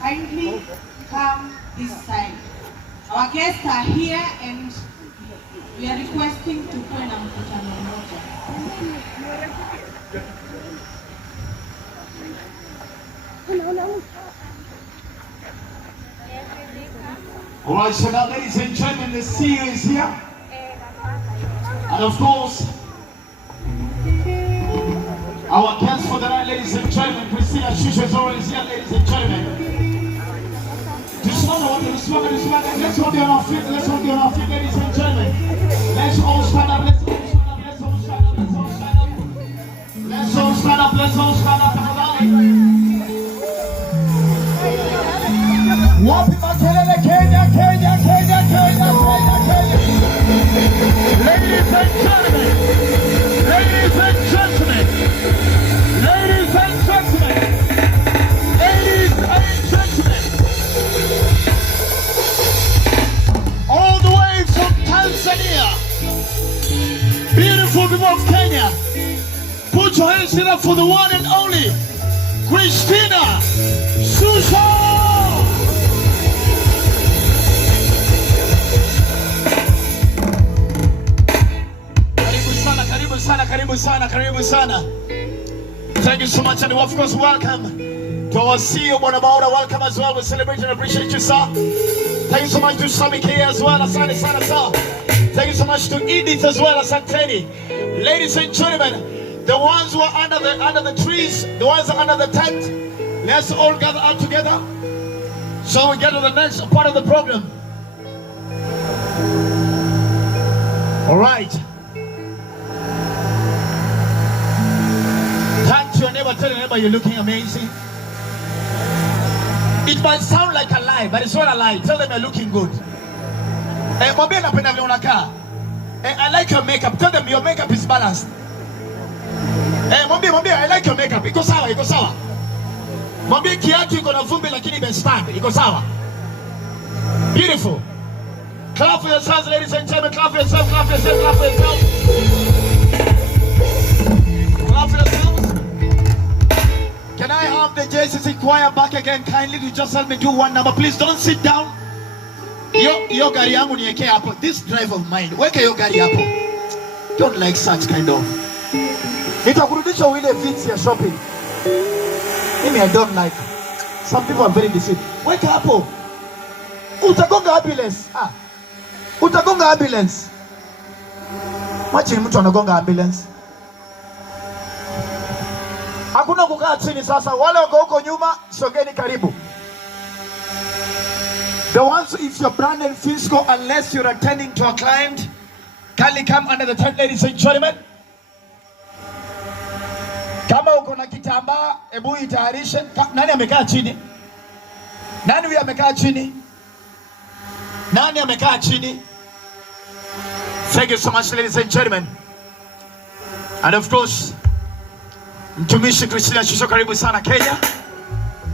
Kindly come this side. Our guests are here and we are requesting to join our mmoja. All right, so now, ladies and gentlemen, the CEO is here. And of course, our guest for the night, ladies and gentlemen, Christina Shusha is already here, ladies and gentlemen. Let's all be on our feet, let's all be on our feet, ladies and gentlemen. Let's all stand up, let's all stand up, let's all stand up, let's all stand up. Let's all stand up, let's all stand up, everybody. Wapi makelele Kenya, Kenya, Kenya, Kenya, Kenya, Kenya. Ladies and gentlemen, ladies and gentlemen, ladies and gentlemen, ladies and gentlemen, all the way from Tanzania, beautiful people of Kenya, put your hands up for the one and only Christina Shusha. Karibu sana. Thank you so much, and of course welcome to our CEO Bwana Maura. Welcome as well. We celebrate and appreciate you, sir. Thank you so much to Sami K as well. Asante sana, sir. Thank you so much to Edith as well. Asanteni. Ladies and gentlemen, the ones who are under the trees, the ones who are under the tent, let's all gather up together so we get to the next part of the program. All right. Turn to your neighbor, tell your neighbor you're looking amazing. It might sound like a lie, but it's not a lie. Tell them you're looking good. I like your makeup. Tell them your makeup is balanced. I like your makeup. Iko sawa, iko sawa. Mwambie kiatu iko na vumbi lakini imestand. Iko sawa. Beautiful. Clap for yourselves, ladies and gentlemen. Clap for yourself, clap for yourself, clap for yourself. Clap for yourselves. Can I have the JCC choir back again? Kindly to just help me do one number. Please don't sit down. Yo gari yangu niweke hapo. This drive of mine. Weke yo gari hapo. Don't like such kind of. Nitakurudisha ile vits ya shopping. Mimi I don't like. Some people are very deceived. Weke hapo. Utagonga ambulance. Utagonga ambulance. Wacha mtu anagonga ambulance. Hakuna kukaa chini sasa. Wale wako huko nyuma, sogeni karibu. The ones, if you're brand and fiscal, unless you're attending to a client, kindly come under the tent, ladies and gentlemen. Kama uko na kitambaa, hebu itayarishe. Nani amekaa chini? Nani huyu amekaa chini? Nani amekaa chini? Thank you so much, ladies and gentlemen. And of course, Mtumishi Christina Shusha, karibu sana Kenya.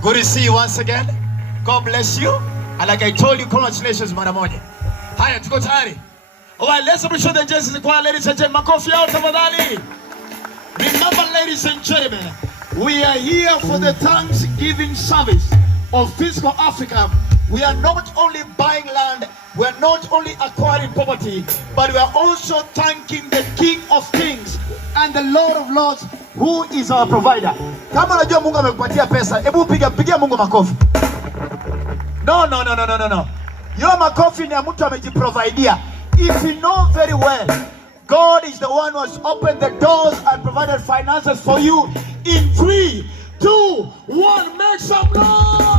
Good to see you once again. God bless you. And like I told you, congratulations mara moja. Haya, tuko tayari. All right, let's appreciate the JCC choir, ladies and gentlemen. Makofi yao tafadhali. Remember, ladies and gentlemen, we are here for the Thanksgiving service of Physical Africa. We are not only buying land, we are not only acquiring property, but we are also thanking the King of Kings and the Lord of Lords, who is our provider. Kama unajua Mungu amekupatia pesa, hebu pigia Mungu makofi. No. Yo makofi ni ya mtu amejiprovidea. If you know very well, God is the one who has opened the doors and provided finances for you in 3, 2, 1, make some noise!